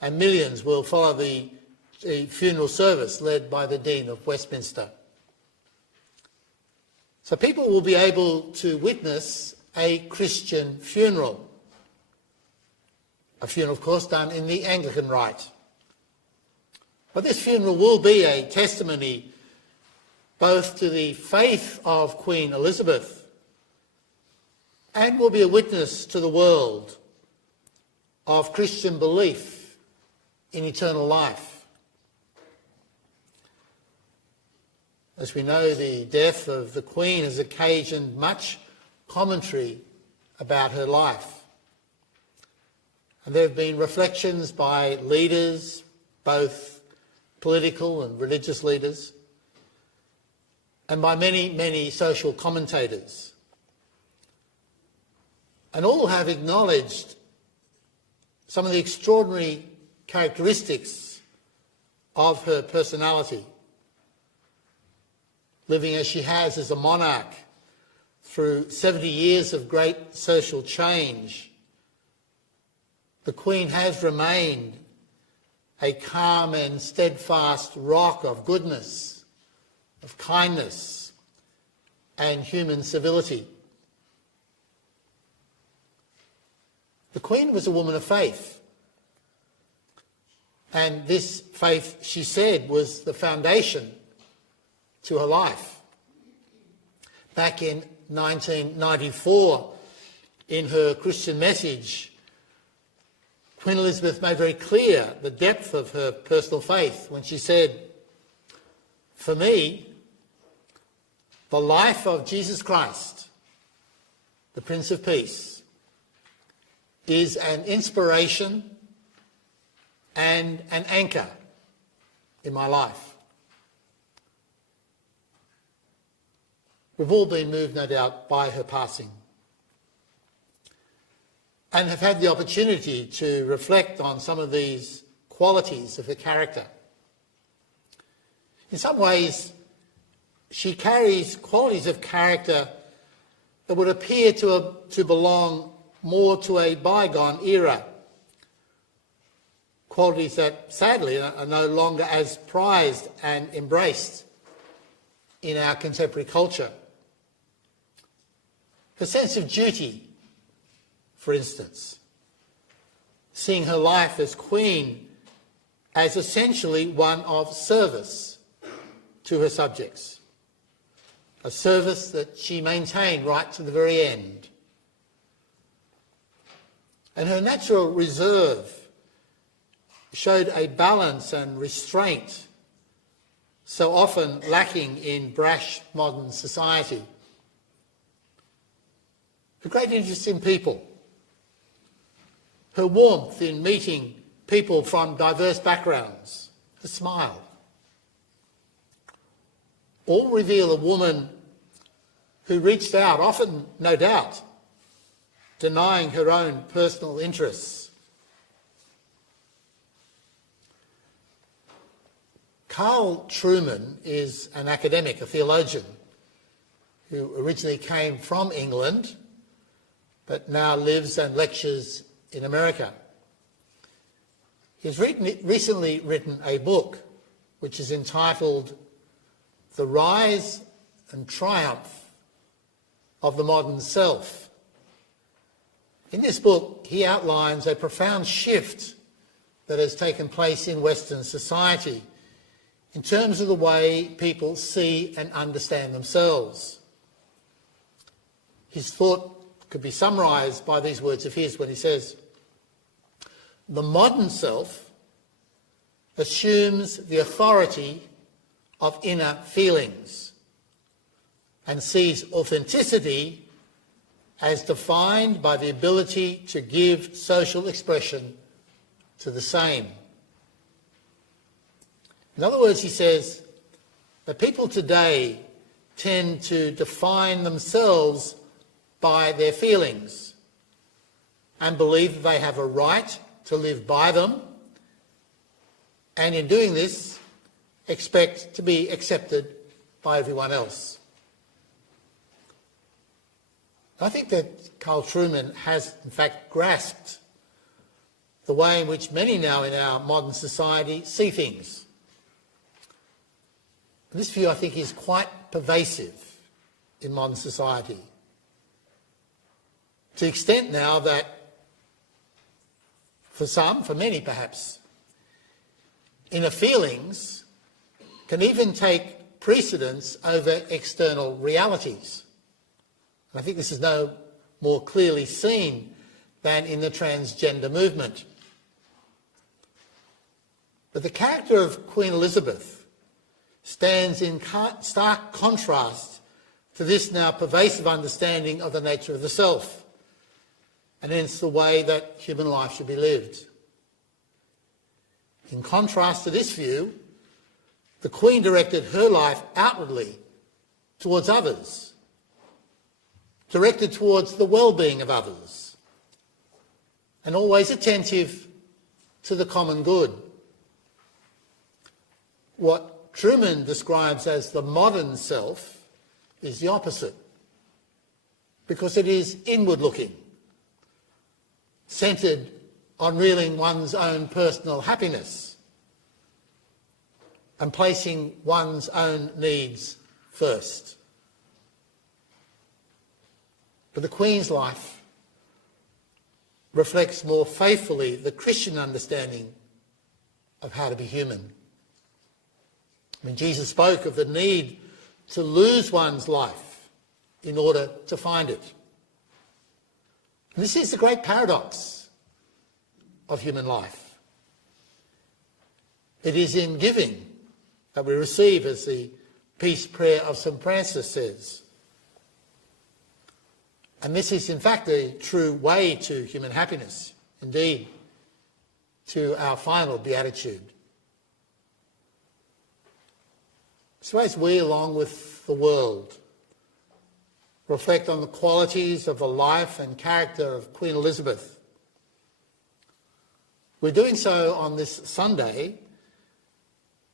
and millions will follow the funeral service led by the Dean of Westminster. So people will be able to witness a Christian funeral. A funeral, of course, done in the Anglican rite. But this funeral will be a testimony both to the faith of Queen Elizabeth and will be a witness to the world of Christian belief in eternal life. As we know, the death of the Queen has occasioned much commentary about her life. And there have been reflections by leaders, both political and religious leaders, and by many, many social commentators. And all have acknowledged some of the extraordinary characteristics of her personality, living as she has as a monarch through 70 years of great social change. The Queen has remained a calm and steadfast rock of goodness, of kindness and human civility. The Queen was a woman of faith, and this faith, she said, was the foundation to her life. Back in 1994, in her Christian message, Queen Elizabeth made very clear the depth of her personal faith when she said, "For me, the life of Jesus Christ, the Prince of Peace, is an inspiration and an anchor in my life." We've all been moved, no doubt, by her passing and have had the opportunity to reflect on some of these qualities of her character. In some ways, she carries qualities of character that would appear to belong more to a bygone era, qualities that sadly are no longer as prized and embraced in our contemporary culture. Her sense of duty, for instance, seeing her life as Queen as essentially one of service to her subjects, a service that she maintained right to the very end. And her natural reserve showed a balance and restraint so often lacking in brash modern society. Her great interest in people, her warmth in meeting people from diverse backgrounds, her smile, all reveal a woman who reached out, often, no doubt, denying her own personal interests. Carl Trueman is an academic, a theologian, who originally came from England but now lives and lectures in America. He's recently written a book which is entitled The Rise and Triumph of the Modern Self. In this book, he outlines a profound shift that has taken place in Western society in terms of the way people see and understand themselves. His thought could be summarised by these words of his when he says, "The modern self assumes the authority of inner feelings and sees authenticity as defined by the ability to give social expression to the same." In other words, he says that people today tend to define themselves by their feelings and believe that they have a right to live by them, and in doing this, expect to be accepted by everyone else. I think that Carl Trueman has, in fact, grasped the way in which many now in our modern society see things. And this view, I think, is quite pervasive in modern society, to the extent now that for some, for many perhaps, inner feelings can even take precedence over external realities. And I think this is no more clearly seen than in the transgender movement. But the character of Queen Elizabeth stands in stark contrast to this now pervasive understanding of the nature of the self, and hence the way that human life should be lived. In contrast to this view, the Queen directed her life outwardly towards others, directed towards the well-being of others, and always attentive to the common good. What Truman describes as the modern self is the opposite, because it is inward-looking, centred on reeling one's own personal happiness and placing one's own needs first. But the Queen's life reflects more faithfully the Christian understanding of how to be human. When Jesus spoke of the need to lose one's life in order to find it. And this is the great paradox of human life. It is in giving that we receive, as the peace prayer of St. Francis says. And this is in fact the true way to human happiness, indeed, to our final beatitude. So as we, along with the world, reflect on the qualities of the life and character of Queen Elizabeth, we're doing so on this Sunday,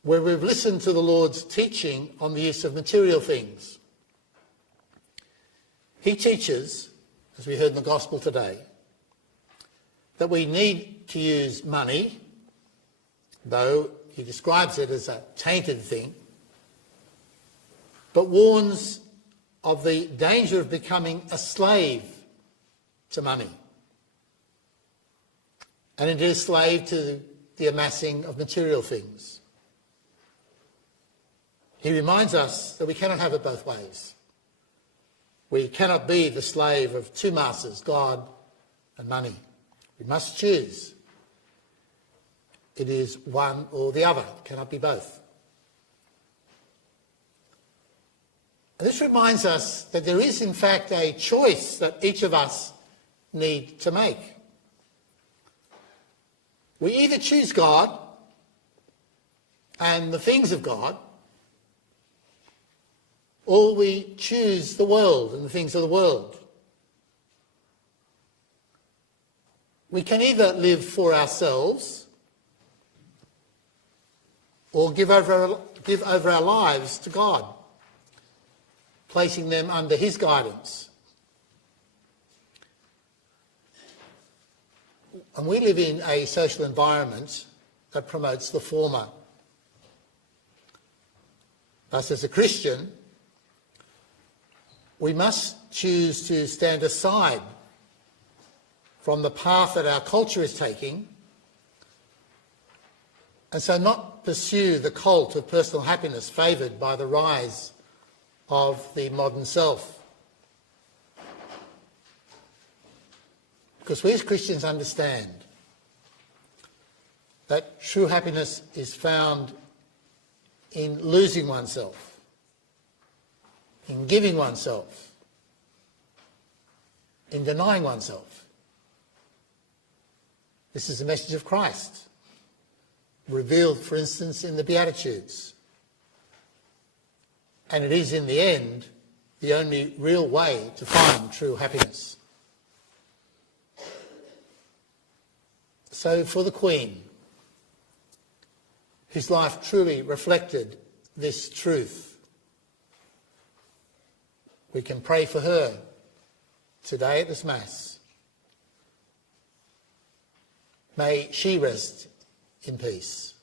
where we've listened to the Lord's teaching on the use of material things. He teaches, as we heard in the Gospel today, that we need to use money, though he describes it as a tainted thing, but warns of the danger of becoming a slave to money, and it is a slave to the amassing of material things. He reminds us that we cannot have it both ways. We cannot be the slave of two masters, God and money. We must choose. It is one or the other. It cannot be both. And this reminds us that there is in fact a choice that each of us need to make. We either choose God and the things of God, or we choose the world and the things of the world. We can either live for ourselves or give over our lives to God, placing them under his guidance. And we live in a social environment that promotes the former. Thus, as a Christian, we must choose to stand aside from the path that our culture is taking, and so not pursue the cult of personal happiness favoured by the rise of the modern self. Because we as Christians understand that true happiness is found in losing oneself, in giving oneself, in denying oneself. This is the message of Christ, revealed, for instance, in the Beatitudes. And it is, in the end, the only real way to find true happiness. So for the Queen, whose life truly reflected this truth, we can pray for her today at this Mass. May she rest in peace.